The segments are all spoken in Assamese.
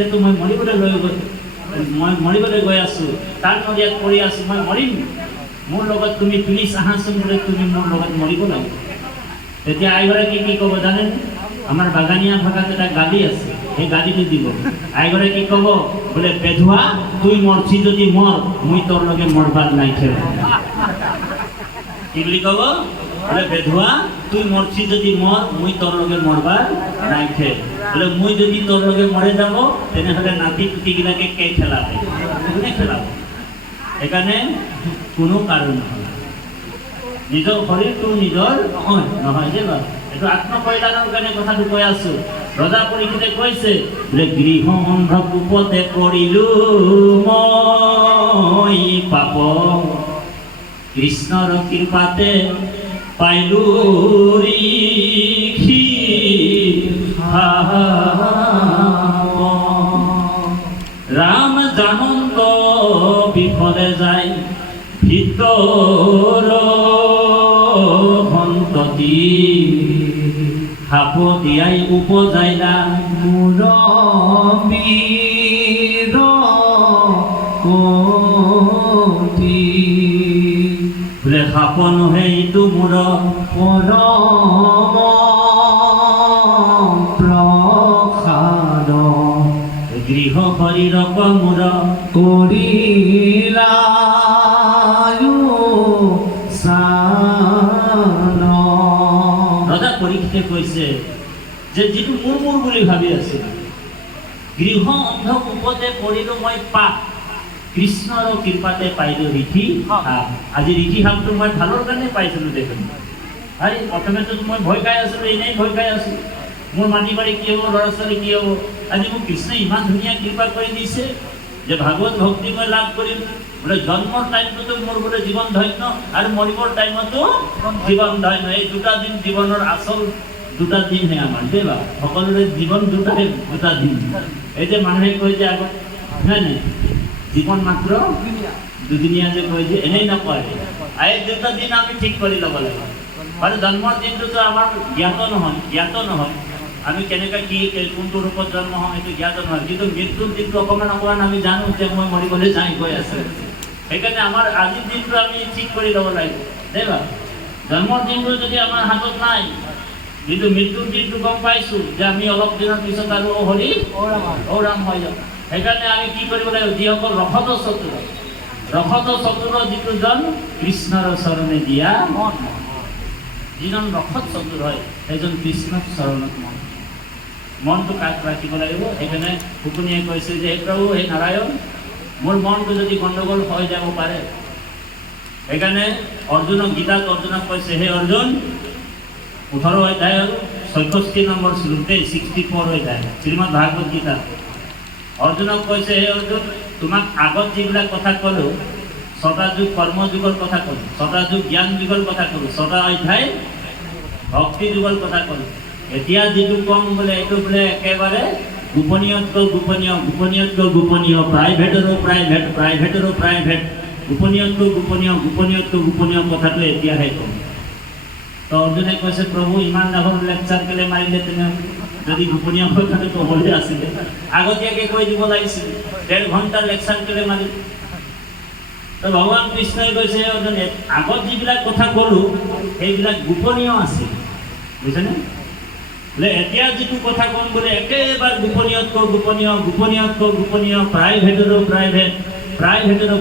এতিয়াতো মই মৰিবলৈ গৈ আছো, তাৰ নদীয়াত পৰি আছো, মই মৰিম, মোৰ লগত তুমি প্লিজ আহাচোন বোলে, তুমি মোৰ লগত মৰিব লাগিব। তেতিয়া আইগৰাকী কি ক'ব জানেন? আমাৰ বাগানীয়া ভাষাত এটা গালি আছে, সেই গালিটো দিব। আইগৰাকী ক'ব বোলে, বেধুৱা তুই মৰছি যদি মৰ, মুই তোৰ লগে মৰবাৰ নাই খেল। কি বুলি ক'ব? বোলে বেধুৱা তুই মরছি যদি মর, মুই তোর লগে মরবার নাই খেল। বোলে মুই যদি তোর লগে মরে যাব, তেনেহলে নাতি পুতিগিলাকে কে খেলাবে? কোনে খেলাব? এখানে কোনো কারণ নহয়। নিজৰ শৰীৰটো নিজৰ নহয় যে বাৰু, এইটো আত্মকল্যাণৰ কাৰণে কথাটো কৈ আছো। ৰজা পৰীক্ষিতে কৈছে বোলে, গৃহ অন্ধকূপতে পৰিলো মই পাপ, কৃষ্ণৰ কৃপাতে পাইলো ঋষি ৰাম জানন্ত বিফলে যায় ভিতৰ সন্ততি, সাপতিয়াই উপজাইলা মোৰ বীৰ কটি। বোলে সাপ নহে এইটো মোৰ পৰম প্ৰসাদ, গৃহ শৰীৰক মোৰ কৰিলা সান। ৰজা পৰীক্ষিতে কৈছে যে যিটো মোৰ বুলি ভাবি আছিল, গৃহ অন্ধকূপতে পৰিলো মই পাপ, কৃষ্ণৰ কৃপাতে পাইলো ঋষি সাপ। আজি ঋষি সাপটো মই ভালৰ কাৰণে পাইছিলো দেখোন। আৰে প্ৰথমেতো মই ভয় খাই আছিলো, এনেই ভয় খাই আছিলো, মোৰ মাটি বাৰী কি হ'ব, ল'ৰা ছোৱালী কি হ'ব। আজি মোক কৃষ্ণই ইমান ধুনীয়া কৃপা কৰি দিছে যে ভাগৱত ভক্তি মই লাভ কৰিম। বোলে জন্মৰ টাইমটোতো মোৰ বোলে জীৱন ধন্য, আৰু মৰিবৰ টাইমতো জীৱন ধন্য। এই দুটা দিন জীৱনৰ আচল দুটা দিনহে আমাৰ দেই বা, সকলোৰে জীৱন দুটা দিন। এই যে মানুহে কয় যে আগত নহয় নাই, জীৱন মাত্ৰ দুদিনীয়া যে কয় যে, এনেই নকয়। এই দুটা দিন আমি ঠিক কৰি ল'ব লাগিব। মানে জন্মৰ দিনটোতো আমাৰ জ্ঞাত নহয়, আমি কেনেকৈ কি কোনটো ৰূপত জন্ম হম এইটো জ্ঞাত নহয়, কিন্তু মৃত্যুৰ দিনটো অকণমান আমি জানো যে মই মৰিবলৈ যাই গৈ আছে। সেইকাৰণে আমাৰ আজিৰ দিনটো আমি ঠিক কৰি ল'ব লাগিব দেই বা। জন্মৰ দিনটো যদি আমাৰ হাতত নাই, কিন্তু মৃত্যুৰ দিনটো গম পাইছো যে আমি অলপ দিনৰ পিছত আৰু হৰি ঔৰাম হৈ যাম। সেইকাৰণে আমি কি কৰিব লাগিব? যিসকল ৰসত চতুৰ যিটো জন কৃষ্ণৰ চৰণে দিয়া মন, যিজন ৰসত চতুৰ হয় সেইজন কৃষ্ণৰ চৰণত মনটো কাট ৰাখিব লাগিব। সেইকাৰণে ফুকনিয়ে কৈছে যে, হে প্ৰভু, হে নাৰায়ণ, মোৰ মনটো যদি গণ্ডগোল হৈ যাব পাৰে। সেইকাৰণে অৰ্জুনক গীতাত অৰ্জুনক কৈছে, হে অৰ্জুন, 18 অধ্যায়ৰ 64 নম্বৰ শ্লোকে 64 অধ্যায় শ্ৰীমদ ভাগৱত গীতা। অৰ্জুনক কৈছে, হে অৰ্জুন, তোমাক আগত যিবিলাক কথা ক'লো, 6টা যুগ কৰ্মযুগৰ কথা ক'লো, 6টা যুগ জ্ঞান যুগৰ কথা ক'লো, 6টা অধ্যায় ভক্তি যুগৰ কথা ক'লো। এতিয়া যিটো কম বোলে, এইটো বোলে একেবাৰে গোপনীয়তকৈ গোপনীয়, প্ৰাইভেটৰো প্ৰাইভেট, গোপনীয়তকৈ গোপনীয় কথাটো এতিয়াহে কম। তো অৰ্জুনে কৈছে, প্ৰভু, ইমান ডাঙৰ লেকচাৰ কেলে মাৰিলে? তেনে যদি গোপনীয় কথাটো ক'বলৈ আছিলে আগতীয়াকৈ কৈ দিব লাগিছিল, 1.5 ঘণ্টাৰ লেকচাৰ কেলে মাৰিলে? তো ভগৱান কৃষ্ণই কৈছে, অৰ্জুনে, আগত যিবিলাক কথা ক'লো সেইবিলাক গোপনীয় আছিল, বুজিছেনে? বোলে এতিয়া যিটো কথা ক'ম বোলে একেবাৰে গোপনীয়তকৈ গোপনীয়, প্ৰাইভেটৰো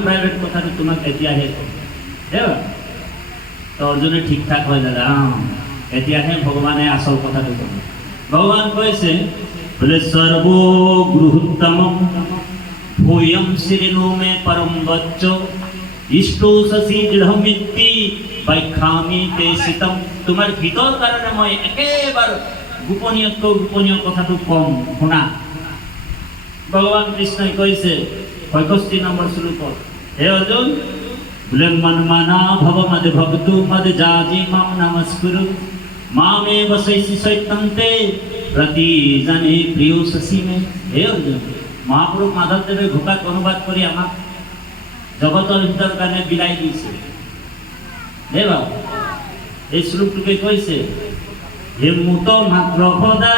প্ৰাইভেট কথাটো তোমাক এতিয়াহে ক'ম দেই। তো অৰ্জুনে ঠিক ঠাক হৈ দাদা, এতিয়াহে ভগৱানে আচল কথাটো ক'ব। ভগৱান কৈছে বোলে, সৰ্বগৃহোত্তম ভূয়ং শ্ৰীণু মে পৰম বচ্চ, ইষ্টৌ শশী দৃঢ়মিতি বৈখামি তে শীতম। তোমাৰ হিতৰ কাৰণে মই একেবাৰে গোপনীয় কথাটো কম, শুনা। ভগৱান কৃষ্ণই কৈছে 65 নম্বৰ শ্লোকত, হে অৰ্জুন, বোলে মন্মনা ভৱ মদ ভক্তু মদ যাজি মাম নমস্কুৰু, মামে বসৈসি চৈতন্তে প্ৰতি জানে প্ৰিয় শশীমে। হে অৰ্জুন, মহাপুৰুষ মাধৱদেৱে ঘোষাত অনুবাদ কৰি আমাক জগতৰ হিতৰ কাৰণে বিলাই দিছে দেই বাবু। এই শ্লোকটোকে কৈছে, হে মুত মাত্ৰ সদা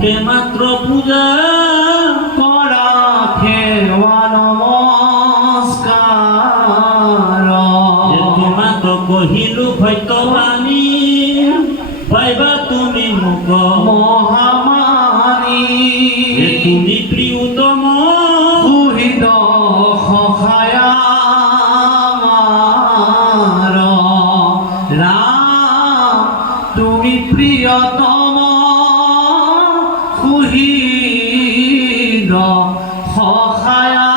মুখে মাত্র পূজা করা খেওয়া নমস্কার তোমাক কহিলু সত্যবাণী পাইবা তুমি মুখ মহামানী তুমি প্রিয়তম সুহৃদ সহায়া আমার রাম তুমি প্রিয়তম সুহৃদ সহায়া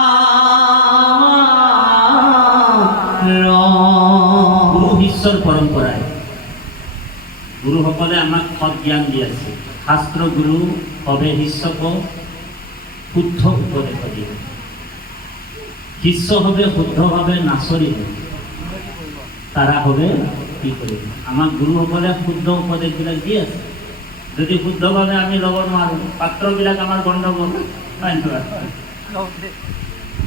গুরু শিষ্যৰ পৰম্পৰাই গুৰুসকলে আমাক সৎ জ্ঞান দি আছে। শাস্ত্ৰ গুৰু হবে শিষ্যক শুদ্ধ উপদেশ দিব, শিষ্য হবে শুদ্ধভাৱে নাচৰিব, তাৰা হবে কি কৰিব। আমাক গুৰুসকলে শুদ্ধ উপদেশবিলাক দি আছে। যদি শুদ্ধভাৱে আমি ল'ব নোৱাৰোঁ, পাত্ৰবিলাক আমাৰ গণ্ডগোল, হয় নহয়?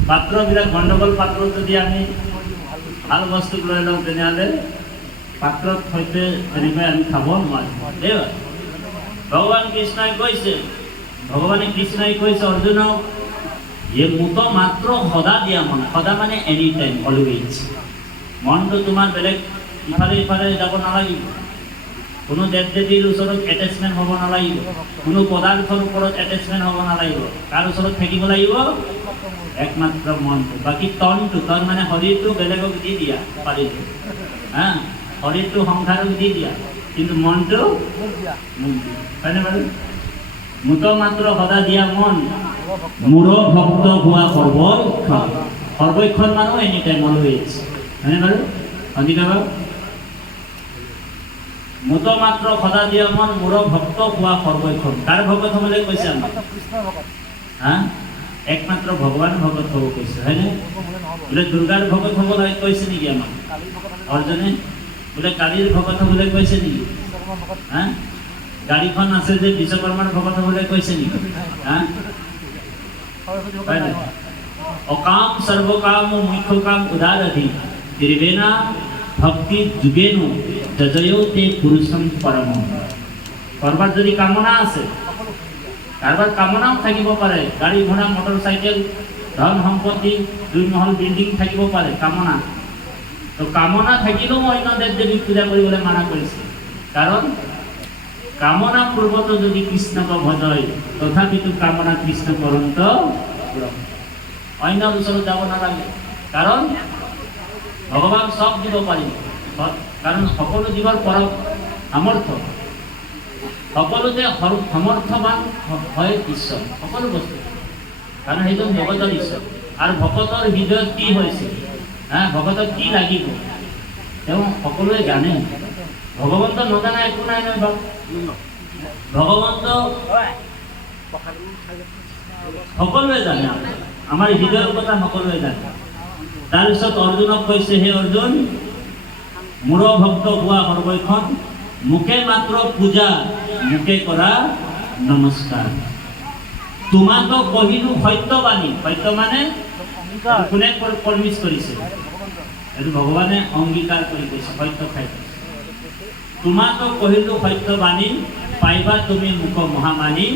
পাত্ৰবিলাক গণ্ডগোল পাত্ৰত যদি আমি ভাল বস্তু লৈ লওঁ তেনেহ'লে পাত্ৰত সৈতে তেনেকৈ আমি খাব নোৱাৰিম। দেই ভগৱান কৃষ্ণই কৈছে, ভগৱানে কৃষ্ণই কৈছে অৰ্জুনক, মুত মাত্ৰ সদা দিয়া মন, সদা মানে এনি টাইম, অলৱেজ। মনটো তোমাৰ বেলেগ ইফালে ইফালে যাব নালাগিব, কোনো দেৱ দেৱীৰ ওচৰত এটেচমেণ্ট হ'ব নালাগিব, কোনো পদাৰ্থৰ ওপৰত এটেচমেণ্ট হ'ব নালাগিব। কাৰ ওচৰত থাকিব লাগিব? একমাত্ৰ মনটো। বাকী তনটো, তন মানে শৰীৰটো বেলেগক দি দিয়া পাৰিলে, হা, শৰীৰটো সংসাৰক দি দিয়া, কিন্তু মনটো হয়নে বাৰু? মুত মাত্ৰ সদা দিয়া মন, মূৰ ভক্ত হোৱা সৰ্বক্ষণ। সৰ্বক্ষণ মানুহ এনি টাইম অলৱেজ, হয়নে বাৰু? সন্দিকা বাৰু মুত মাত্ৰ সদা দিয়া মন, মূৰ ভক্ত হোৱা সৰ্বক্ষণ। কাৰ ভকত হ'বলৈ কৈছে আমাক? হা, একমাত্ৰ ভগৱান ভকত হ'ব কৈছে, হয়নে? বোলে দুৰ্গাৰ ভকত হ'বলৈ কৈছে নেকি আমাক অৰ্জুনে? বোলে কালীৰ ভকত হ'বলৈ কৈছে নেকি? হা, গাড়ীখন আছে যে বিশ্বকৰ্মাৰ ভকত হ'বলৈ কৈছে নেকি? হা, হয়। অকাম সৰ্বকাম মুখ্য কাম উদাৰধি ত্ৰিবেণা ভক্তি যুগেনো যজয়তে পুৰুষম পৰম। কাৰোবাৰ যদি কামনা আছে, কাৰোবাৰ কামনাও থাকিব পাৰে, গাড়ী ঘোঁৰা মটৰ চাইকেল ধন সম্পত্তি দুই মহল বিল্ডিং থাকিব পাৰে, কামনা। তো কামনা থাকিলেও অন্য দেৱ দেৱীক পূজা কৰিবলৈ মানা কৰিছে, কাৰণ কামনা পূৰ্বত যদি কৃষ্ণক ভজয় তথাপিতো কামনা কৃষ্ণ কৰন্ত অন্যৰ ওচৰত যাব নালাগে, কাৰণ ভগৱান চব দিব পাৰিব, কাৰণ সকলো জীৱৰ পৰ সামৰ্থ্য, সকলোতে সমৰ্থবান হয় ঈশ্বৰ, সকলো বস্তু, কাৰণ সেইজন ভকতৰ ঈশ্বৰ। আৰু ভকতৰ হৃদয়ত কি হৈছে, হা, ভকতক কি লাগিব তেওঁ সকলোৱে জানে। ভগৱন্ত নজনা একো নাই নহয় বাৰু। ভগৱন্ত সকলোৱে জানে, আমাৰ হৃদয়ৰ কথা সকলোৱে জানে। তাৰপিছত অৰ্জুনক কৈছে, হে অৰ্জুন, মূৰ ভক্ত হোৱা সৰ্বক্ষণ, মুখে মাত্ৰ পূজা, মুখে কৰা নমস্কাৰ। তোমাক কহিলো সত্যবাণী, সত্য মানে কোনে প্ৰমিছ কৰিছে? এইটো ভগৱানে অংগীকাৰ কৰি কৈছে, সত্য খাই। তোমাক কহিলো সত্যবাণী পাইবা তুমি মুখ মহামানী,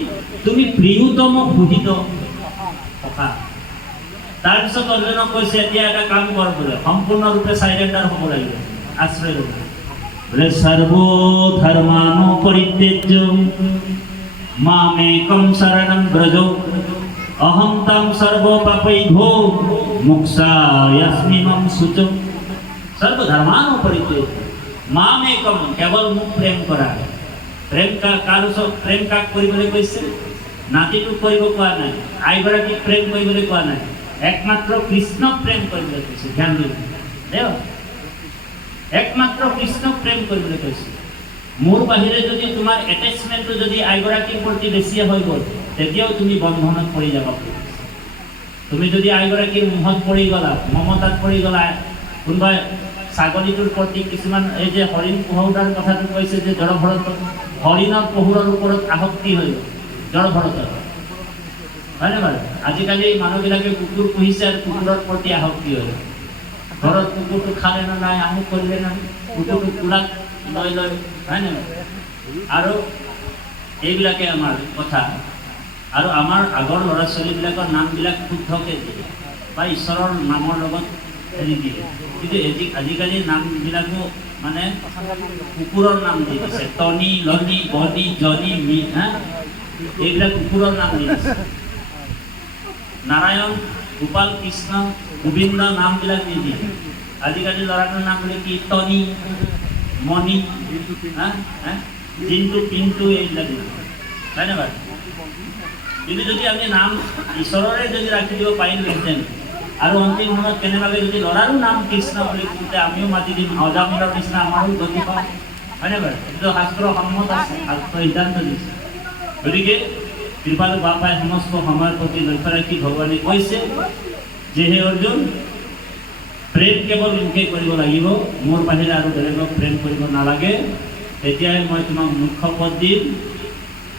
তুমি প্ৰিয়তম সুহিত সখা। তাৰপিছত অৰ্জুনক কৈছে, এতিয়া এটা কাম কৰ বোলে, সম্পূৰ্ণৰূপে চাইলেণ্ডাৰ হ'ব লাগিব, আশ্ৰয় ল'ব বোলে। সৰ্বধৰ্মানো পৰিত্যাজ্য মামেকম শৰণং ব্ৰজ, অহং তং সৰ্ব পাপৈভ্যো মোক্ষায়াস্মি মাং শুচৌ। সৰ্বধৰ্মানো পৰিত্যাজ্য মামেকম, কেৱল মোক প্ৰেম কৰা। প্ৰেম কাৰ ওচৰত? প্ৰেম কাক কৰিবলৈ কৈছে? নাতিটোক কৰিব কোৱা নাই, আইগৰাকীক প্ৰেম কৰিবলৈ কোৱা নাই, একমাত্ৰ কৃষ্ণক প্ৰেম কৰিবলৈ কৈছে। ধ্যান দিব দেই, একমাত্ৰ কৃষ্ণক প্ৰেম কৰিবলৈ কৈছে। মোৰ বাহিৰে যদি তোমাৰ এটেচমেণ্টটো যদি আইগৰাকীৰ প্ৰতি বেছিয়ে হৈ গ'ল, তেতিয়াও তুমি বন্ধনত পৰি যাবা। তুমি যদি আইগৰাকীৰ মোহত পৰি গ'লা, মমতাত পৰি গ'লা, কোনোবাই ছাগলীটোৰ প্ৰতি কিছুমান, এই যে হৰিণ পহুৰাৰ কথাটো কৈছে যে জড়ভৰত, হৰিণৰ পহুৰৰ ওপৰত আসক্তি হৈ গ'ল জড়ভৰতৰ, হয়নে বাৰু? আজিকালি মানুহবিলাকে কুকুৰ পুহিছে আৰু কুকুৰৰ প্ৰতি আসক্তি হৈ গ'ল। ঘৰত কুকুৰটো খালে নে নাই, আমুক কৰিলে নাই, কুকুৰটো কোলাত লৈ লৈ, হয়নে বাৰু? আৰু এইবিলাকে আমাৰ কথা। আৰু আমাৰ আগৰ ল'ৰা ছোৱালীবিলাকৰ নামবিলাক শুদ্ধকৈ দিয়ে বা ঈশ্বৰৰ নামৰ লগত হেৰি দিয়ে, কিন্তু আজিকালি নামবিলাকো মানে কুকুৰৰ নাম দি দিছে, টনি, লনি, বনি, জনি, মি, এইবিলাক কুকুৰৰ নাম দি দিছে। নাৰায়ণ, গোপাল, কৃষ্ণ, গোবিন্দ নামবিলাক দি দিয়ে। আজিকালি ল'ৰাটোৰ নাম বোলে কি টনি, মণি, জিন্তু, পিন্তু, এইবিলাক নাম, হয়নে বাৰু? কিন্তু যদি আমি নাম ঈশ্বৰৰে যদি ৰাখি দিব পাৰিলোহেঁতেন আৰু অন্তিম সময়ত কেনেবাকৈ যদি ল'ৰাৰো নাম কৃষ্ণ বুলি কওঁতে আমিও মাতি দিম, অজামিলৰ নিচিনা আমাৰো গতি পাওঁ, হয়নে বাৰু? এইটো শাস্ত্ৰ সন্মত আছে, শাস্ত্ৰ সিদ্ধান্ত দিছে। গতিকে কৃপালু বাপাই সমস্ত সময়ৰ প্ৰতি লক্ষ্য ৰাখি ভগৱানে কৈছে যে হে অৰ্জুন, প্ৰেম কেৱল মুখে কৰিব লাগিব, মোৰ বাহিৰে আৰু বেলেগক প্ৰেম কৰিব নালাগে, তেতিয়াহে মই তোমাক মুখ্য পদ দিম।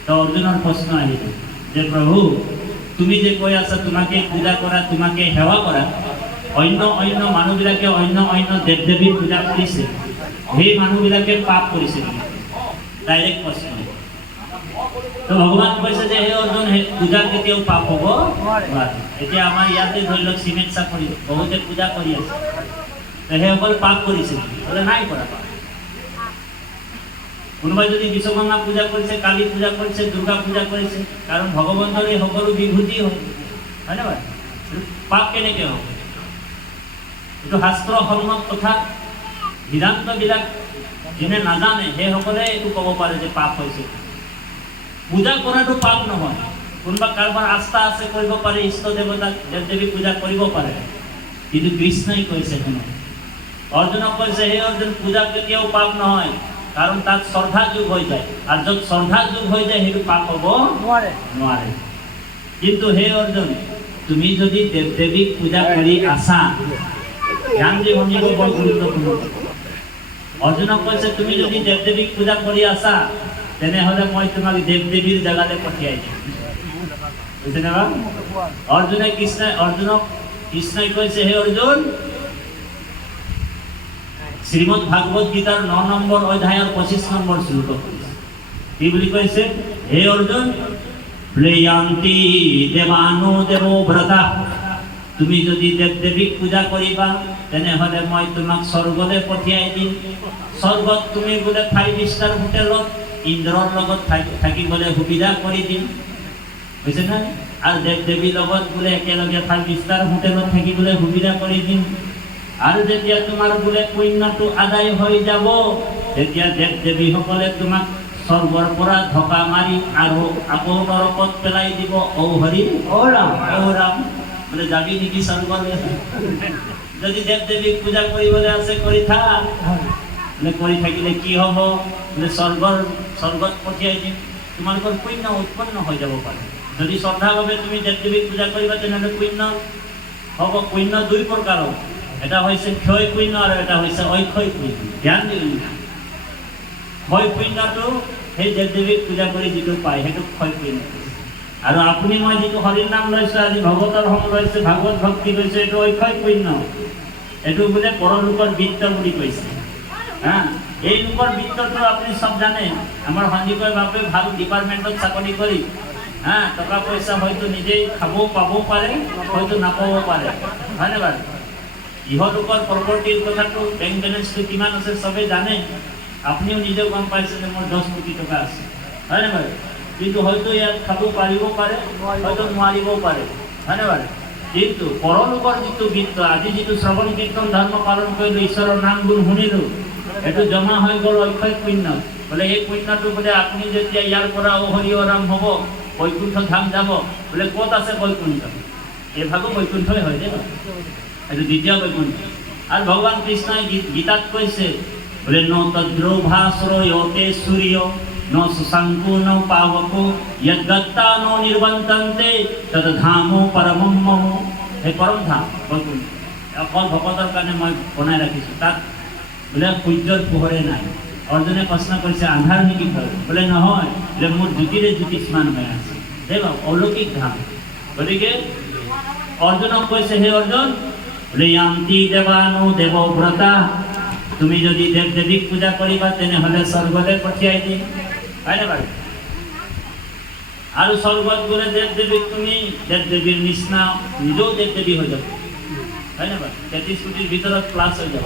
তো অৰ্জুনৰ প্ৰশ্ন আহিব যে প্ৰভু, তুমি যে কৈ আছা তোমাকে পূজা কৰা, তোমাকে সেৱা কৰা, অন্য মানুহবিলাকে অন্য দেৱ দেৱীৰ পূজা কৰিছে, সেই মানুহবিলাকে পাপ কৰিছে নেকি? ডাইৰেক্ট প্ৰশ্ন। তো ভগৱান কৈছে যে সেই অৰ্জুন, সেই পূজা কেতিয়াও পাপ হ'ব নোৱাৰে। এতিয়া আমাৰ ইয়াতে ধৰি লওক চিমেণ্ট চাপৰি বহুতে পূজা কৰি আছে, সেইসকল পাপ কৰিছে নেকি? বোলে নাই কৰা পাপ। কোনোবাই যদি বিশ্বকৰ্মা পূজা কৰিছে, কালী পূজা কৰিছে, দুৰ্গা পূজা কৰিছে, কাৰণ ভগৱন্তৰ এই সকলো বিভূতি হয়, হয়নে বাৰু? পাপ কেনেকৈ হ'ব? এইটো শাস্ত্ৰ সন্মত কথা। সিদ্ধান্তবিলাক যোনে নাজানে সেইসকলে এইটো ক'ব পাৰে যে পাপ হৈছে। পূজা কৰাটো পাপ নহয়। কোনোবা কাৰোবাৰ আস্থা আছে, কৰিব পাৰে, ইষ্ট দেৱতাক দেৱ দেৱী পূজা কৰিব পাৰে, কিন্তু কৃষ্ণই কৈছে শুনক, অৰ্জুনক কৈছে হে অৰ্জুন, পূজা কেতিয়াও পাপ নহয়, কাৰণ তাত শ্ৰদ্ধা যোগ হৈ যায়, আৰু য'ত শ্ৰদ্ধা যোগ হৈ যায় সেইটো পাপ হ'ব নোৱাৰে। কিন্তু হে অৰ্জুন, তুমি যদি দেৱ দেৱীক পূজা কৰি আছা, ধ্যান দি শুনিব, বৰ গুৰুত্বপূৰ্ণ। অৰ্জুনক কৈছে তুমি যদি দেৱ দেৱীক পূজা কৰি আছা, তেনেহ'লে মই তোমাক দেৱ দেৱীৰ জেগালৈ পঠিয়াই দিম, বুজিছেনে বাৰু? অৰ্জুনক কৃষ্ণই কৈছে হে অৰ্জুন, শ্ৰীমদ ভাগৱত গীতাৰ 9 নম্বৰ অধ্যায়ৰ 25 নম্বৰ শ্লোক কি বুলি কৈছে? হে অৰ্জুন, প্ৰেয়ন্তি দেৱানো দেৱো ব্ৰতা, তুমি যদি দেৱ দেৱীক পূজা কৰিবা, তেনেহ'লে মই তোমাক স্বৰ্গলৈ পঠিয়াই দিম। স্বৰ্গত তুমি বোলে 5 ষ্টাৰ হোটেলত ইন্দ্ৰৰ লগত থাকিবলৈ সুবিধা কৰি দিম, বুজিছে নে? আৰু দেৱ দেৱীৰ লগত বোলে একেলগে 5 ষ্টাৰ হোটেলত থাকিবলৈ সুবিধা কৰি দিম। আৰু যেতিয়া তোমাৰ বোলে পুণ্যটো আদায় হৈ যাব, তেতিয়া দেৱ দেৱীসকলে তোমাক স্বৰ্গৰ পৰা ঢকা মাৰি আৰু আকৌ নৰকত পেলাই দিব। ঔ হৰি ঔ ৰাম বোলে যাবি নেকি স্বৰ্গলৈ? যদি দেৱ দেৱীক পূজা কৰিবলৈ আছে কৰি থাক, বোলে কৰি থাকিলে কি হ'ব? বোলে স্বৰ্গত পঠিয়াই দিম, তোমালোকৰ পুণ্য উৎপন্ন হৈ যাব পাৰে। যদি শ্ৰদ্ধাভাৱে তুমি দেৱ দেৱীক পূজা কৰিবা, তেনেহ'লে পুণ্য হ'ব। পুণ্য 2 প্ৰকাৰৰ, এটা হৈছে ক্ষয় পুণ্য আৰু এটা হৈছে অক্ষয় পুণ্য। ধ্যান দিওঁ, ক্ষয় পুণ্যটো সেই দেৱ দেৱীক পূজা কৰি যিটো পায় সেইটো ক্ষয় পুণ্য। আৰু আপুনি মই যিটো হৰিৰ নাম লৈছোঁ, আজি ভগৱতৰ সম লৈছোঁ, ভাগৱত ভক্তি লৈছোঁ, এইটো অক্ষয় পুণ্য। এইটো বোলে পৰলোকৰ বৃত্ত বুলি কৈছে। এই লোকৰ বৃত্তটো আপুনি চব জানে। আমাৰ সন্দিকৈ বাপে ভাল ডিপাৰ্টমেণ্টত চাকৰি কৰি টকা পইচা হয়তো নিজেই খাবও পাবও পাৰে, হয়তো নাপাবও পাৰে, হয়নে বাৰু? ইহঁতলোকৰ প্ৰপাৰ্টিৰ কথাটো, বেংক বেলেঞ্চটো কিমান আছে চবেই জানে। আপুনিও নিজেও গম পাইছে যে মোৰ 10 কোটি টকা আছে, হয়নে বাৰু? কিন্তু হয়তো ইয়াত খাব পাৰিব পাৰে, হয়তো নোৱাৰিবও পাৰে, হয়নে বাৰু? কিন্তু পৰলোকৰ যিটো বৃত্ত, আজি যিটো শ্ৰৱণ কীৰ্তন ধৰ্ম পালন কৰিলোঁ, ঈশ্বৰৰ নাম গুণ শুনিলোঁ, সেইটো জমা হৈ গ'ল অক্ষয় পুণ্য। বোলে এই পুণ্যটো বোলে আপুনি যেতিয়া ইয়াৰ পৰা ঔ হৰি ঔ ৰাম হ'ব, বৈকুণ্ঠ ধাম যাব, বোলে ক'ত আছে বৈকুণ্ঠ? এই ভাগো বৈকুণ্ঠই হয় দেই, এইটো দ্বিতীয় বৈকুণ্ঠ। আৰু ভগৱান কৃষ্ণই গীতাত কৈছে বোলে ন তদ্ৰভাশ্ৰয়তে সূৰ্য ন শশাঙ্কো ন পাবকো যদ্গত্তা ন নিৰ্বন্তন্তে তদ্ধামো পৰমম মম। এই পৰম ধাম বৈকুণ্ঠ অকল ভকতৰ কাৰণে মই বনাই ৰাখিছোঁ। তাত বোলে সূৰ্যৰ পোহৰে নাই। অৰ্জুনে প্ৰশ্ন কৰিছে আন্ধাৰ নেকি ঘৰ? বোলে নহয়, বোলে মোৰ জ্যোতিৰে জ্যোতিষ্মান হৈ আছে। দেই বাবু, অলৌকিক ধাম। গতিকে অৰ্জুনক কৈছে হে অৰ্জুন, বোলে য়ান্তি দেৱানো দেৱব্ৰতা, তুমি যদি দেৱ দেৱীক পূজা কৰিবা, তেনেহ'লে স্বৰ্গলৈ পঠিয়াই দিম, হয়নে বাৰু? আৰু স্বৰ্গত গ'লে দেৱ দেৱীক তুমি দেৱ দেৱীৰ নিচিনা নিজেও দেৱ দেৱী হৈ যাব, হয় নে বাৰু? 33 কোটিৰ ভিতৰত প্লাছ হৈ যাব।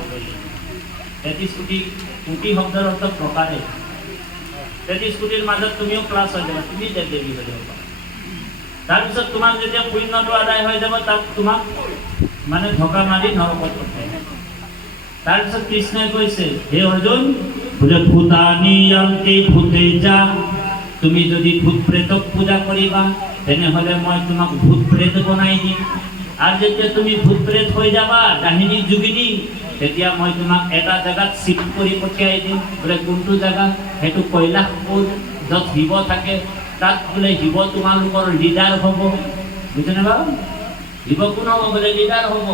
33 কোটি, কোটি শব্দৰ অৰ্থ প্ৰকাৰে, 33 কোটিৰ মাজত তুমিও প্লাছ হৈ যাবা, তুমি দেৱ দেৱী হৈ যাব পাৰা। তাৰপিছত তোমাক যেতিয়া পুণ্যটো আদায় হৈ যাব, তাত তোমাক মানে ঢকা মাৰি নৰকত পঠাই। তাৰপিছত কৃষ্ণই কৈছে, হে অৰ্জুন, বোলে ভূতানি য়ন্তি ভূতেজা, তুমি যদি ভূত প্ৰেতক পূজা কৰিবা তেনেহ'লে মই তোমাক ভূত প্ৰেত বনাই দিম। আৰু যেতিয়া তুমি ভূত প্ৰেত হৈ যাবা, ডাহিনী যোগিনী, তেতিয়া মই তোমাক এটা জেগাত চিফ্ট কৰি পঠিয়াই দিম। বোলে কোনটো জেগা? সেইটো কৈলাশপুৰ, য'ত শিৱ থাকে। তাত বোলে শিৱ তোমালোকৰ লিডাৰ হ'ব, বুজিছেনে বাৰু? শিৱ কোন হ'ব? বোলে লিডাৰ হ'ব।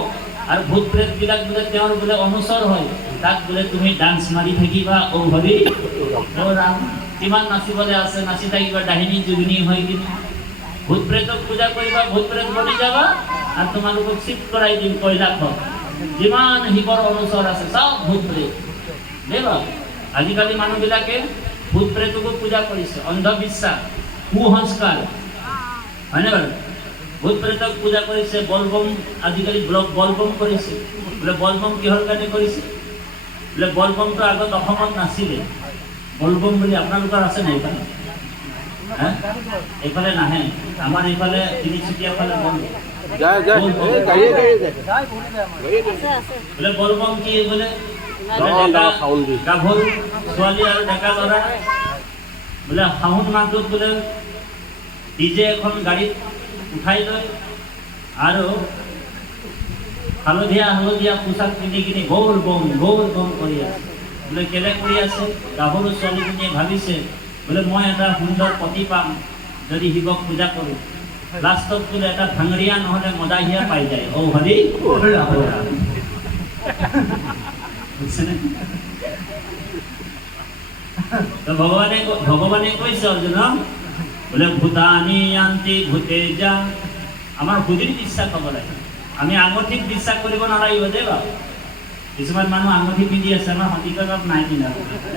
আৰু ভূত প্ৰেতবিলাক বোলে তেওঁৰ বোলে অনুচৰ হয়। তাত বোলে তুমি ডান্স মাৰি থাকিবা, ও হৰি ও ৰাম, কিমান নাচিবলৈ আছে, নাচি থাকিবা ডাহিনী যোগিনী হৈ কিনে। ভূত প্ৰেতক পূজা কৰিবা, ভূত প্ৰেত বনি যাবা, আৰু তোমালোকক চিফ্ট কৰাই দিম কৈলাশত। যিমান শিৱৰ অনুচৰ আছে চব ভূত প্ৰেত দেৱা। আজিকালি মানুহবিলাকে ভূত প্ৰেতকো পূজা কৰিছে, অন্ধবিশ্বাস, কুসংস্কাৰ, হয়নে বাৰু? ভূত প্ৰেতক পূজা কৰিছে, বলবম, আজিকালি বলবম কৰিছে। বোলে বলবম কিহৰ কাৰণে কৰিছে? বোলে বলবমটো আগত অসমত নাছিলে। বলবম বুলি আপোনালোকৰ আছে নাই এইফালে? এইফালে নাহে, আমাৰ এইফালে তিনিচুকীয়া ফালে বলবম। বোলে বলবম কি? বোলে গাভৰু ছোৱালী আৰু ডেকা ল'ৰা বোলে শাওণ মাহটোত বোলে ডিজে এখন গাড়ীত উঠাই লয় আৰু হালধীয়া হালধীয়া পোচাক পিন্ধি কিনি গৌৰ বম কৰি আছে। বোলে কেলে কৰি আছে? গাভৰু ছোৱালীজনীয়ে ভাবিছে বোলে মই এটা সুন্দৰ পতি পাম যদি শিৱক পূজা কৰোঁ। লাষ্টত বোলে এটা ভাঙৰিয়া নহ'লে মদাহিয়া পাই যায়। ও হৰি ভগৱানে কৈছে অৰ্জুনক, বোলে ভূতানি য়ান্তি ভূতেজা, আমাৰ বুদ্ধিৰ বিশ্বাস হ'ব লাগে। আমি আঙঠিত বিশ্বাস কৰিব নালাগিব দেই বাৰু। কিছুমান মানুহ আঙঠি পিন্ধি আছে, আমাৰ সঠিকত নাই পিন্ধা,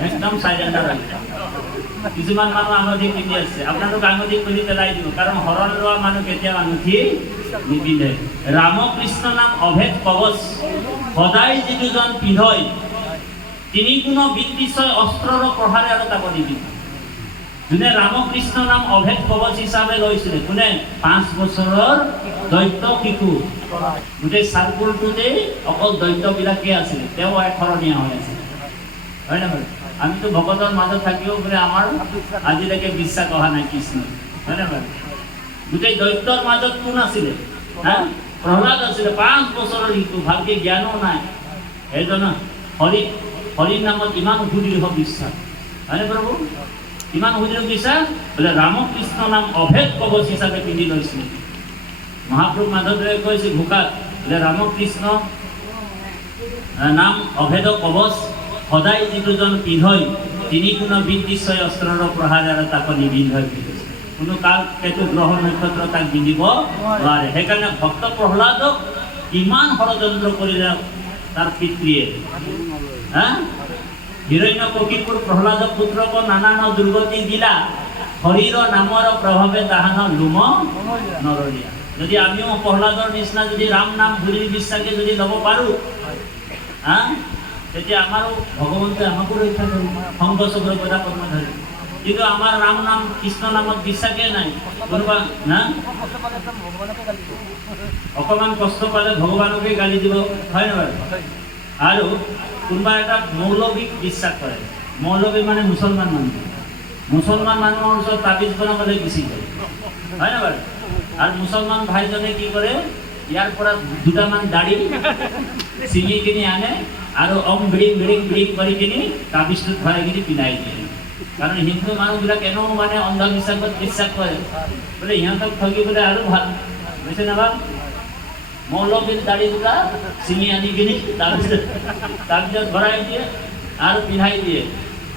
একদম চাইলেণ্টাৰ হৈ যায়। কিছুমান মানুহ আঙঠি পিন্ধি আছে, আপোনালোক আঙঠি খুলি পেলাই দিব, কাৰণ শৰণ লোৱা মানুহ কেতিয়াও আঙঠি নিপিন্ধে। ৰামকৃষ্ণ নাম অভেদ কৱচ, সদায় যিজন পিন্ধয়, তিনি গুণ বিদ্বিষয় অস্ত্ৰৰ প্ৰহাৰে আৰু তাক নিপিন্ধে। যোনে ৰামকৃষ্ণ নাম অভেদ কৱচ হিচাপে লৈছিলে, কোনে? 5 বছৰৰ দৈত্য শিশু, গোটেই চাৰ্কুলটোতে অকল দৈত্যবিলাকে আছিলে, তেওঁ এশৰণীয়া হৈ আছিল, হয় নে বাৰু? আমিতো ভকতৰ মাজত থাকিও বোলে আমাৰ আজিলৈকে বিশ্বাস অহা নাই কৃষ্ণ, হয় নে বাৰু? গোটেই দৈত্যৰ মাজত কোন আছিলে? প্ৰহ্লাদ আছিলে, 5 বছৰৰ শিশু, ভালকে জ্ঞানো নাই। সেইজন হৰিৰ নামত ইমান সুদৃঢ় বিশ্বাস, হয়নে প্ৰভু? ইমান সুদৃঢ় বিশ্বাস, বোলে ৰামকৃষ্ণ নাম অভেদ কৱচ হিচাপে পিন্ধি লৈছিলে। মহাপ্ৰভু মাধৱদেৱে কৈছে ঘোষাত, বোলে ৰামকৃষ্ণ নাম অভেদ কৱচ, সদায় যিজন পিন্ধয়, তিনি গুণ বিদ্বিষয় অস্ত্ৰৰ প্ৰহাৰে আৰু তাক নিবিন্ধয়। কোনো কাল কেতু গ্ৰহ নক্ষত্ৰ তাক পিন্ধিব নোৱাৰে। সেইকাৰণে ভক্ত প্ৰহ্লাদক ইমান ষড়যন্ত্ৰ কৰিলে তাৰ পিতৃয়ে। হিৰণ্যকশিপুৰ প্ৰহ্লাদ পুত্ৰক নানান দুৰ্গতি দিলা, হৰিৰ নামৰ প্ৰভাৱে তাহান লুম নৰলীয়া। যদি আমিও প্ৰহ্লাদৰ নিচিনা যদি ৰাম নাম বুলিৰ বিশ্বাসে যদি ল'ব পাৰোঁ, তেতিয়া আমাৰো ভগৱন্তই আমাকো ৰক্ষা কৰিব, সংঘ চক্ৰ পদা পদ্ম ধৰি। কিন্তু আমাৰ ৰাম নাম কৃষ্ণ নামত বিশ্বাসে নাই। কোনোবা অকণমান কষ্ট পালে ভগৱানকে গালি দিব, হয় নহয়? আৰু কোনোবা এটা মৌলবীক বিশ্বাস কৰে। মৌলবী মানে মুছলমান মানুহ। মুছলমান মানুহৰ ওচৰত তাবিজ বনাবলৈ গুচি যায়, হয় নে বাৰু? আৰু মুছলমান ভাইজনে কি কৰে, ইয়াৰ পৰা দুটামান দাড়ি ছিঙি কিনি আনে আৰু বিৰিং কৰি কিনি তাবিজটোত ভৰাই কিনি পিন্ধাই দিয়ে। কাৰণ হিন্দু মানুহবিলাক এনেও মানে অন্ধবিশ্বাসত বিশ্বাস কৰে, বোলে সিহঁতক ঠগিবলৈ আৰু ভাল, বুজিছে না বাৰু? মৌলবীৰ দাড়ি দুটা ছিঙি আনি কিনি তাৰপিছত ভৰাই দিয়ে আৰু পিন্ধাই দিয়ে।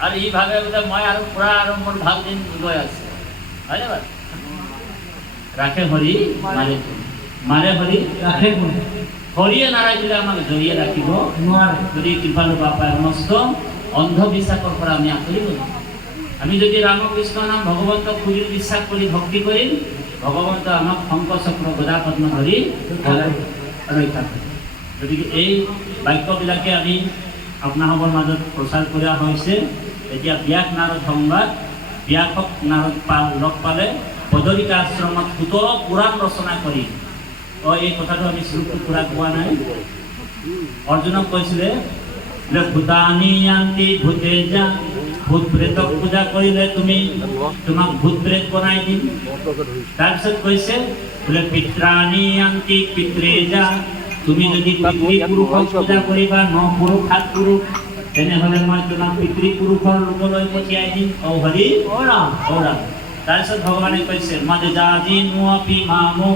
আৰু ই ভাবে বোলে মই আৰু পুৰা আৰু মোৰ ভাল দিন গৈ আছে, হয়নে বাৰু? ৰাখে হৰি মাৰে হৰি ৰাখে কোনে? হৰিয়ে নাৰাখিলে আমাক জৰিয়ে ৰাখিব নোৱাৰে। যদি কৃপালু বাপাই সমস্ত অন্ধবিশ্বাসৰ পৰা আমি আঁতৰিব, আমি যদি ৰামকৃষ্ণ নাম ভগবন্ত খুঁজি বিশ্বাস কৰি ভক্তি কৰিম, ভগৱন্ত আমাক শংখ চক্ৰ গদা পদ্ম ধৰি ৰক্ষা কৰে। গতিকে এই বাক্যবিলাকে আমি আপোনালোকৰ মাজত প্ৰচাৰ কৰা হৈছে। এতিয়া ব্যাস নাৰদ সংবাদ, ব্যাসক নাৰদ লগ পালে বদৰিকা আশ্ৰমত 17 পুৰাণ ৰচনা কৰি, এই কথাটো আমি শ্লোকটো পুৰা কোৱা নাই। অৰ্জুনক কৈছিলে যে ভূতানি য়ান্তি ভূতেজা, ভূত প্ৰেতক পূজা কৰিলে তোমাক ভূত প্ৰেত বনাই দিম। তাৰপিছত কৈছে বোলে পিত্ৰানি য়ান্তি পিতৃজা, তুমি যদি পিতৃপুৰুষক পূজা কৰিবা, 9 পুৰুষ 7 পুৰুষ, তেনেহ'লে মই তোমাক পিতৃপুৰুষৰ লোকলৈ পঠিয়াই দিম। হৰি ৰাম। তাৰপিছত ভগৱানে কৈছে মদজাজি নোপি মামো,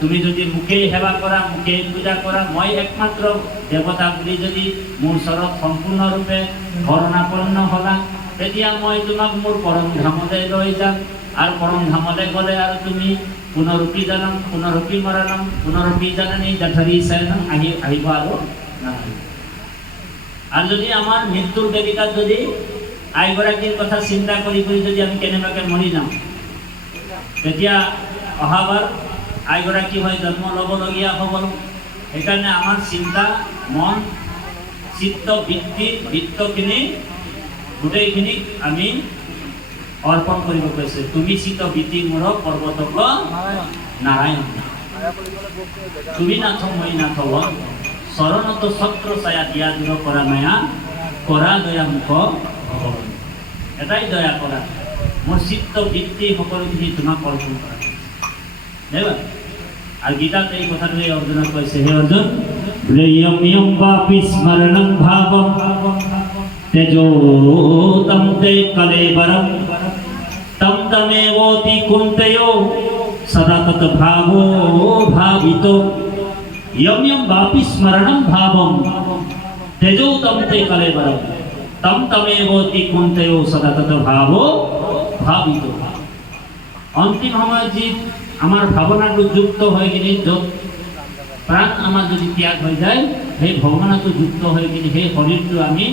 তুমি যদি মুখেই সেৱা কৰা, মুখেই পূজা কৰা, মই একমাত্ৰ দেৱতা বুলি যদি মোৰ ওচৰত সম্পূৰ্ণৰূপে শৰণাপন্ন হ'লা, তেতিয়া মই তোমাক মোৰ পৰম ধামলৈ লৈ যাম। আৰু পৰম ধামলৈ গ'লে আৰু তুমি পুনৰূপী জনম, পুনৰূপী মৰণম, পুনৰূপী জননী জঠৰী শৰণম আহিব আৰু নাহিব। আৰু যদি আমাৰ মৃত্যুৰ বেদিকাত যদি আইগৰাকীৰ কথা চিন্তা কৰি যদি আমি কেনেবাকৈ মৰি যাওঁ, তেতিয়া অহাবাৰ আইগৰাকী হৈ জন্ম ল'বলগীয়া হ'ব। সেইকাৰণে আমাৰ চিন্তা, মন, চিত্ত, বৃত্তখিনি গোটেইখিনিক আমি অৰ্পণ কৰিব কৈছে। তুমি চিত্ত বৃত্তি মোৰ পৰ্বতক নাৰায়ণ, তুমি নাথ মই নাথ চৰণত ছত্ৰ ছায়া দিয়া দূৰ কৰা মায়া, কৰা দয়া মুখ ভগৱান। এটাই দয়া কৰা, মোৰ চিত্ত বৃত্তি সকলোখিনি তোমাক অৰ্পণ কৰা। আর গীতাতে এই কথাটি অর্জুন কইছে, হে অর্জুন লেয়ম ইয়ম বাপি স্মরণং ভাবম তেজো তম তে কলেবরম তম তমেবতি কুন্তয়ো সদা তত ভাবো ভাবিতো ইয়ম ইয়ম বাপি স্মরণং ভাবম তেজো তম তে কলেবরম তম তমেবতি কুন্তয়ো সদা তত ভাবো ভাবিতো। অন্তিম সময়ত যি আমার ভাবনাটো যুক্ত হয়ে কিনে যত প্রাণ আমার যদি ত্যাগ হয়ে যায়, সেই ভাবনাটো যুক্ত হয়ে কিনে সেই শরীরটো আমি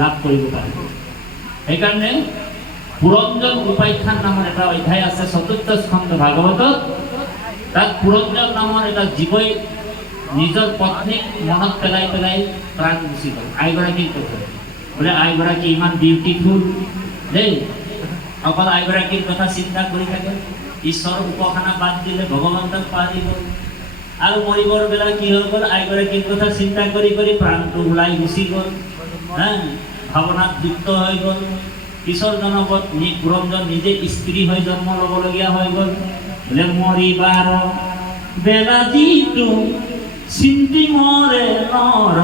লাভ কৰিব পাৰোঁ। সেইকাৰণে পুৰঞ্জন উপাখ্যান নামৰ এটা অধ্যায় আছে ৪ৰ্থ স্কন্ধ ভাগৱতত। তাত পুৰঞ্জন নামৰ এটা জীৱই নিজৰ পত্নীক মনত পেলাই প্ৰাণ গুচি গ'ল। আইগৰাকীৰ কথা বোলে আইগৰাকী ইমান বিউটিফুল দেই, অকল আইগৰাকীৰ কথা চিন্তা কৰি থাকে, ঈশ্বৰৰ উপাসনা বাদ দিলে ভগৱন্তক পাহৰি গ'ল। আৰু মৰিবৰ বেলা কি হৈ গ'ল, আইগৰাকীৰ কথা চিন্তা কৰি প্ৰাণটো ওলাই গুচি গ'ল, ভাৱনাত যুক্ত হৈ গ'ল। পিছৰ জনমত পুৰঞ্জন নিজে স্ত্ৰী হৈ জন্ম ল'বলগীয়া হৈ গ'ল। বোলে মৰিবাৰ বেলা যিটো চিন্তি মৰে নৰ,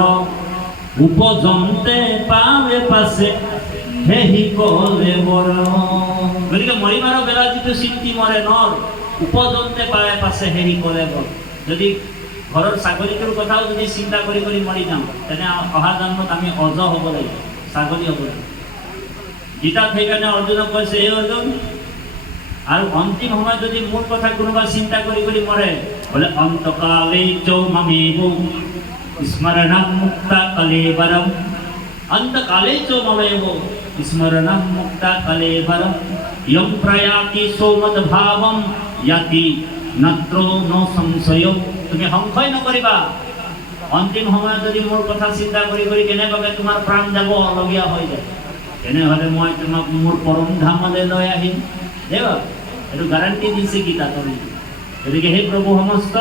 উপজন্তে পাৱে পাছে হেহি কলে বৰ। গতিকে মৰিবাৰ বেলা যিটো চিন্তি মৰে নৰ, উপজন্তে পাৱে পাছে হেৰি কলে বৰ। যদি ঘৰৰ ছাগলীটোৰ কথাও যদি চিন্তা কৰি মৰি যাওঁ, তেনে অহা জন্মত আমি অজ হ'ব লাগিব, ছাগলী হ'ব লাগিব। গীতাত সেইকাৰণে অৰ্জুনক কৈছে, হে অৰ্জুন, আৰু অন্তিম সময়ত যদি মোৰ কথা কোনোবা চিন্তা কৰি মৰে, বোলে অন্তকালে চৌমামেব স্মৰণম মুক্তা কলেবৰম, অন্তকালে চৌমামেব স্মৰণম মুক্তা কলেবৰম ইয়ং প্ৰয়াতি সৌমদ ভাবম ইয়াতি নত্ৰ নো সংশয়। তুমি সংশয় নকৰিবা, অন্তিম সময়ত যদি মোৰ কথা চিন্তা কৰি কেনেবাকৈ তোমাৰ প্ৰাণ যাবলগীয়া হৈ যায়, তেনেহ'লে মই তোমাক মোৰ পৰম ধামলৈ লৈ আহিম। দেৱা এইটো গাৰাণ্টি দিছে গীতাত। গতিকে সেই প্ৰভু সমস্ত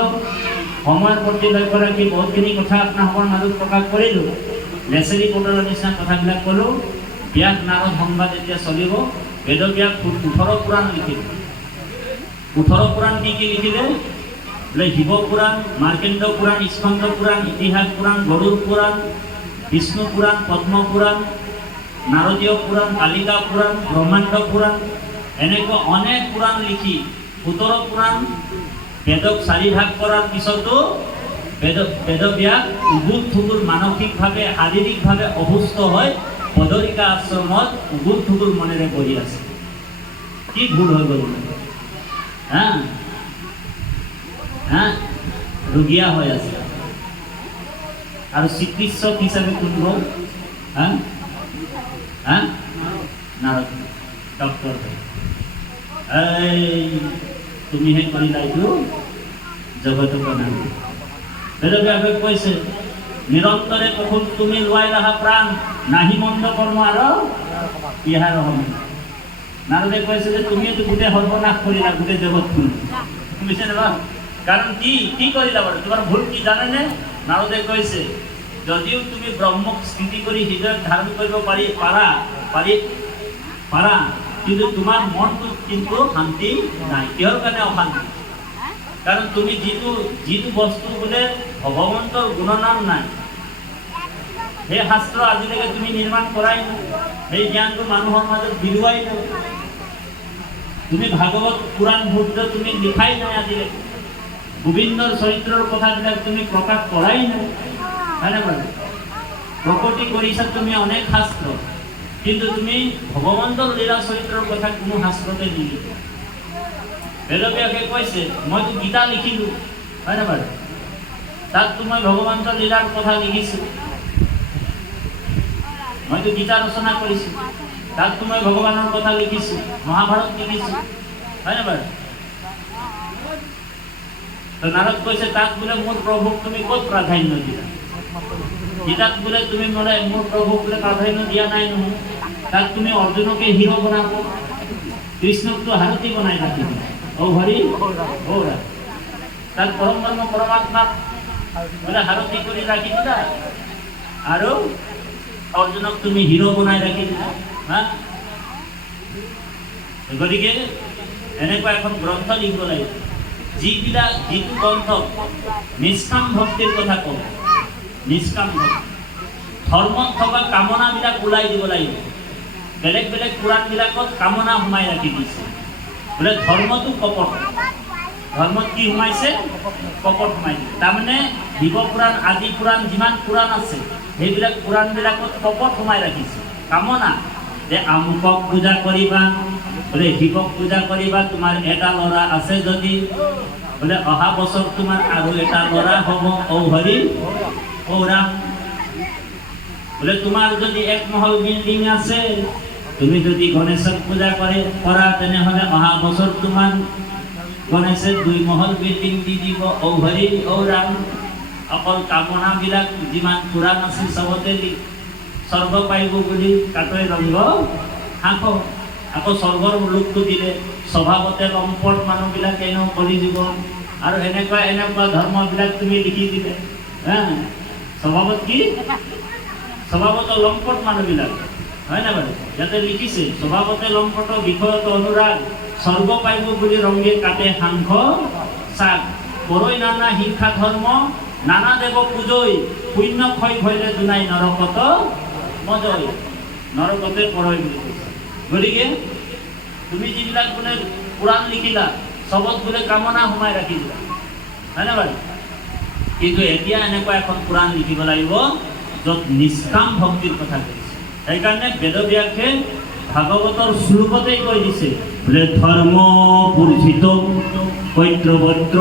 সময়ৰ প্ৰতি লক্ষ্য ৰাখি বহুতখিনি কথা আপোনালোকৰ মাজত প্ৰকাশ কৰিলোঁ। লেচেৰী কোটৰ নিচিনা কথাবিলাক ক'লোঁ। ব্যাস নাৰদ সংবাদ এতিয়া চলিব। বেদব্যাস 18 পুৰাণ লিখিলে। 18 পুৰাণ কি লিখিলে? বোলে শিৱ পুৰাণ, মাৰ্কেণ্ড পুৰাণ, স্কন্দ পুৰাণ, ইতিহাস পুৰাণ, গৰুড় পুৰাণ, বিষ্ণু পুৰাণ, পদ্ম পুৰাণ, নাৰদীয় পুৰাণ, কালিকা পুৰাণ, ব্ৰহ্মাণ্ড পুৰাণ, এনেকুৱা অনেক পুৰাণ লিখি 17 পুৰাণ বেদক 4 ভাগ কৰাৰ পিছতো বেদব্যাস উগুল থুগুল মানসিকভাৱে শাৰীৰিকভাৱে অসুস্থ হৈ বদৰিকা আশ্ৰমত উগুল থুগুল মনেৰে বহি আছে। কি ভুল হৈ গ'ল, ৰোগীয়া হৈ আছে। আৰু চিকিৎসক হিচাপে কোন গ'ল? নাৰদ। ডক্টৰ এই তুমিহে কৰিলা এইটো জগতক নাম বেদব্যাসে কৈছে নিৰন্তৰে কখন তুমি লোৱাই ৰহা প্ৰাণ নাহি মন্দ কৰ্ম আৰু ইহাৰ হম নাৰদে কৈছে যে তুমিতো গোটেই সৰ্বনাশ কৰিলা গোটেই জগতখন বুজিছে নে কাৰণ কি কৰিলা বাৰু তোমাৰ ভুল কি জানেনে নাৰদে কৈছে যদিও তুমি ব্ৰহ্মক স্থিতি কৰি হৃদয়ত ধাৰণ কৰিব পাৰা কিন্তু তোমাৰ মনটো কিন্তু শান্তি নাই কিহৰ কাৰণে অশান্তি কাৰণ তুমি যিটো বস্তু বোলে ভগৱন্তৰ গুণনাম নাই সেই শাস্ত্ৰ আজিলৈকে তুমি নিৰ্মাণ কৰাই নাই সেই জ্ঞানটো মানুহৰ মাজত বিলোৱাই নাই তুমি ভাগৱত পুৰাণ ভূত তুমি লিখাই নাই আজিলৈকে গোবিন্দৰ চৰিত্ৰৰ কথাবিলাক তুমি প্ৰকাশ কৰাই নাই হয়নে বাৰু প্ৰকটি কৰিছা তুমি অনেক শাস্ত্ৰ কিন্তু তুমি ভগৱন্তৰ লীলা চৰিত্ৰৰ কথা কোনো শাস্ত্ৰতে নিলিখা বেদব্যাসে কৈছে মইতো গীতা লিখিলোঁ হয়নে বাৰু তাততো মই ভগৱন্তৰ লীলাৰ কথা লিখিছোঁ মইতো গীতা ৰচনা কৰিছোঁ তাততো মই ভগৱানৰ কথা লিখিছোঁ মহাভাৰত লিখিছোঁ হয়নে বাৰু তো নাৰদ কৈছে তাত বোলে মোৰ প্ৰভুক তুমি ক'ত প্ৰাধান্য দিলা গীতাত বোলে তুমি বোলে মোৰ প্ৰভুক বোলে প্ৰাধান্য দিয়া নাই নহয় তাত তুমি অৰ্জুনকে হিৰো বনাব কৃষ্ণকতো হাৰতি বনাই ৰাখিব ও হৰি ও ৰা তাত পৰম ব্ৰহ্ম পৰমাত্মাক বোলে হাৰতি কৰি ৰাখি দিলা আৰু অৰ্জুনক তুমি হিৰো বনাই ৰাখি দিলা হা গতিকে এনেকুৱা এখন গ্ৰন্থ লিখিব লাগিব যিটো গ্ৰন্থ নিষ্কাম ভক্তিৰ কথা কওঁ নিষ্কাম ভক্তি ধৰ্মত থকা কামনাবিলাক ওলাই দিব লাগিব বেলেগ বেলেগ পুৰাণবিলাকত কামনা সোমাই ৰাখি দিছে বোলে ধৰ্মটো কপট ধৰ্মত কি সোমাইছে কপট সোমাই দিছে তাৰমানে শিৱ পুৰাণ আদি পুৰাণ যিমান পুৰাণ আছে সেইবিলাক পুৰাণবিলাকত কপট সোমাই ৰাখিছে কামনা যে আমুকক পূজা কৰিবা বোলে শিৱক পূজা কৰিবা তোমাৰ এটা ল'ৰা আছে যদি বোলে অহা বছৰ তোমাৰ আৰু এটা ল'ৰা হ'ব ঔ হৰি ঔ ৰাম বোলে তোমাৰ যদি এক মহল বিল্ডিং আছে তুমি যদি গণেশক পূজা কৰা তেনেহ'লে অহা বছৰ তোমাৰ গণেশে 2 মহল বিল্ডিং দি দিব ঔ হৰি ঔ ৰাম অকল কামনাবিলাক যিমান পুৰাণ আছিল চবতে স্বৰ্গ পাইব বুলি কাটৈ ৰংগ হাঁহ আকৌ স্বৰ্গৰ লোকটো দিলে স্বভাৱতে লম্পট মানুহবিলাক এনেও কৰি দিব আৰু এনেকুৱা ধৰ্মবিলাক তুমি লিখি দিলে হা স্বভাৱত কি স্বভাৱত লম্পট মানুহবিলাক হয় না বাৰু ইয়াতে লিখিছে স্বভাৱতে লম্পট বিষয়ত অনুৰাগ স্বৰ্গ পাইব বুলি ৰংগে কাটে সাংঘ চাক পৰৈ নানা হিংসা ধৰ্ম নানা দেৱ পূজৈ শূন্য ক্ষয় ভৈলে দুনাই নৰকত মজয় নৰকতে পৰৈ বুলি কৈছে গতিকে তুমি যিবিলাক বোলে পুৰাণ লিখিলা চবত বোলে কামনা সোমাই ৰাখি দিলা হয় না বাৰু কিন্তু এতিয়া এনেকুৱা এখন পুৰাণ লিখিব লাগিব য'ত নিষ্কাম ভক্তিৰ কথা কৈছে সেইকাৰণে বেদব্যাসে ভাগৱতৰ শ্লোকতেই কৈ দিছে বোলে ধৰ্ম পূৰ্জিত কৈত্ৰবদ্ৰ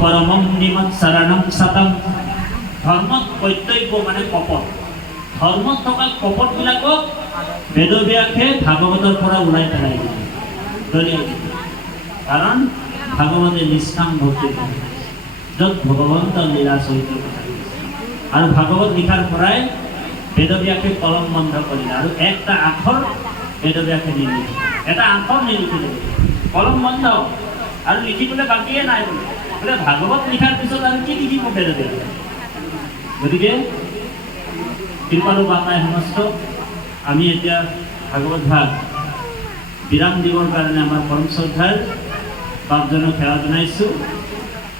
পৰমম নিমৎসৰণম সতম ধৰ্মত কৰ্তব্য মানে কপট ধৰ্মত থকা কপটবিলাকক বেদব্যাসে ভাগৱতৰ পৰা ওলাই পেলাই দিছে কাৰণ ভাগৱতে নিষ্কাম ভক্তিৰ কথা য'ত ভগৱন্তৰ লীলা চৰিত্ৰৰ কথা কৈছে আৰু ভাগৱত লিখাৰ পৰাই বেদব্যাসে কলম বন্ধ কৰিলে আৰু একটা আখৰ বেদব্যাসে নিলিখিলে এটা আখৰ নিলিখিলে কলম বন্ধ আৰু লিখিবলৈ বাকীয়ে নাই বোলে ভাগৱত লিখাৰ পিছত আৰু কি লিখিব বেদব্যাসে গতিকে কৃপালু বাপাই সমস্ত আমি এতিয়া ভাগৱত ভাগ বিৰাম দিবৰ কাৰণে আমাৰ পৰম শ্ৰদ্ধাৰ বাপজনক সেৱা জনাইছোঁ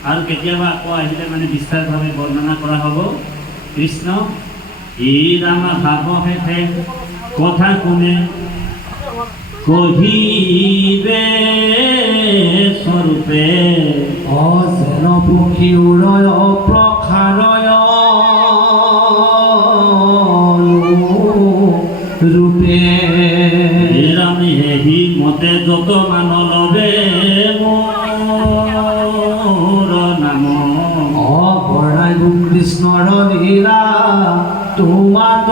আৰু কেতিয়াবা আকৌ আহিলে মানে বিস্তাৰভাৱে বৰ্ণনা কৰা হ'ব কৃষ্ণ ই ৰাম ভাৱ হেতে কথা কোনে কহিবে স্বৰূপে অজেন পক্ষী উৰয় প্ৰখাৰয় ৰূপে ৰামে হি মতে যত মান লবে মোৰ নাম অপৰাই কৃষ্ণৰ লীলা তোমাক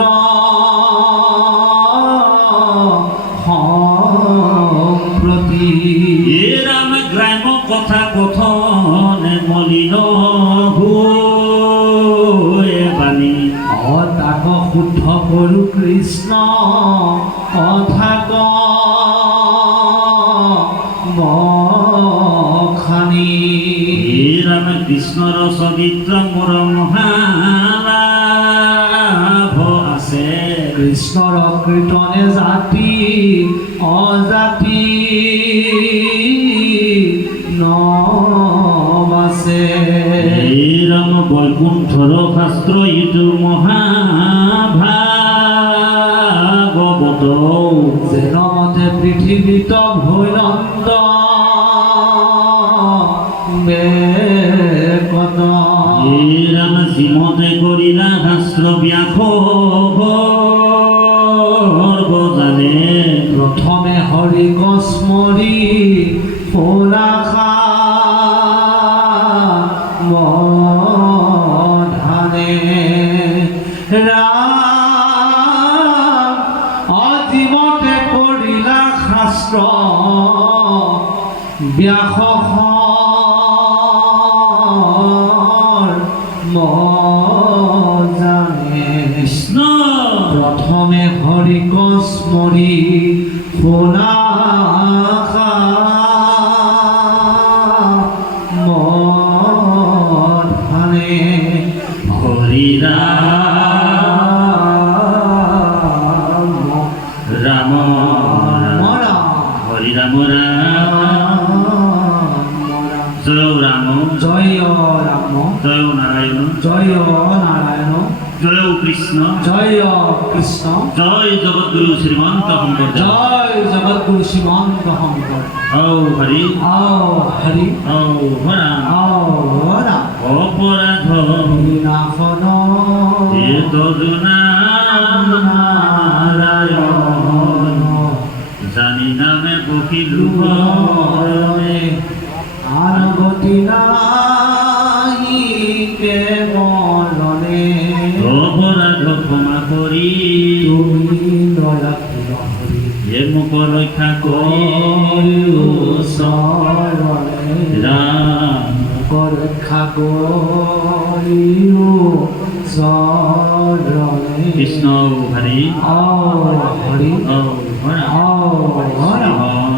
সৰু কৃষ্ণ কথা ক বখানি হে ৰাম কৃষ্ণৰ চৰিত্ৰ মোৰ মহালাভ আছে কৃষ্ণৰ কীৰ্তনে জাতি অজাতি নবাছে হে ৰাম বৈকুণ্ঠৰ শাস্ত্ৰ ইটো মহাভাগৱত যেন মতে পৃথিৱীত ভৈৰন্ত বেকত হে ৰাম শ্ৰীমতে কৰিলা শাস্ত্ৰ ব্যাস জানে প্ৰথমে হৰি কস্মৰি পৰাশা বধানে ৰাম অজীৱতে কৰিলা শাস্ত্ৰ ব্যাস জানে কৃষ্ণ প্ৰথমে হৰি কস্মৰি পৰাশা বধানে হৰি ৰাম ৰাম হৰি ৰাম ৰাম জয় ৰাম জয় ৰাম জয় নাৰায়ণ জয় নারায়ণ জয় কৃষ্ণ জয় কৃষ্ণ জয় জগদ্গুরু শ্রীমন্ত শঙ্কর জয় জগদ্গুরু শ্রীমন্ত শঙ্কর ঔ হরি আও হরি ঔ হরাম আও রাম অপরাধ বিনাশন এ তদুনা নারায়ণ জানি নামে বকিলু মরণে আর গতি নাই কেবলনে অপরাধ ক্ষমা করি তুমি দয়া হরি এ মুখ রক্ষা করি শরণে রাম রক্ষা করিও শরণে কৃষ্ণ হরি আও হরি ঔ হরাম আও হরি শিব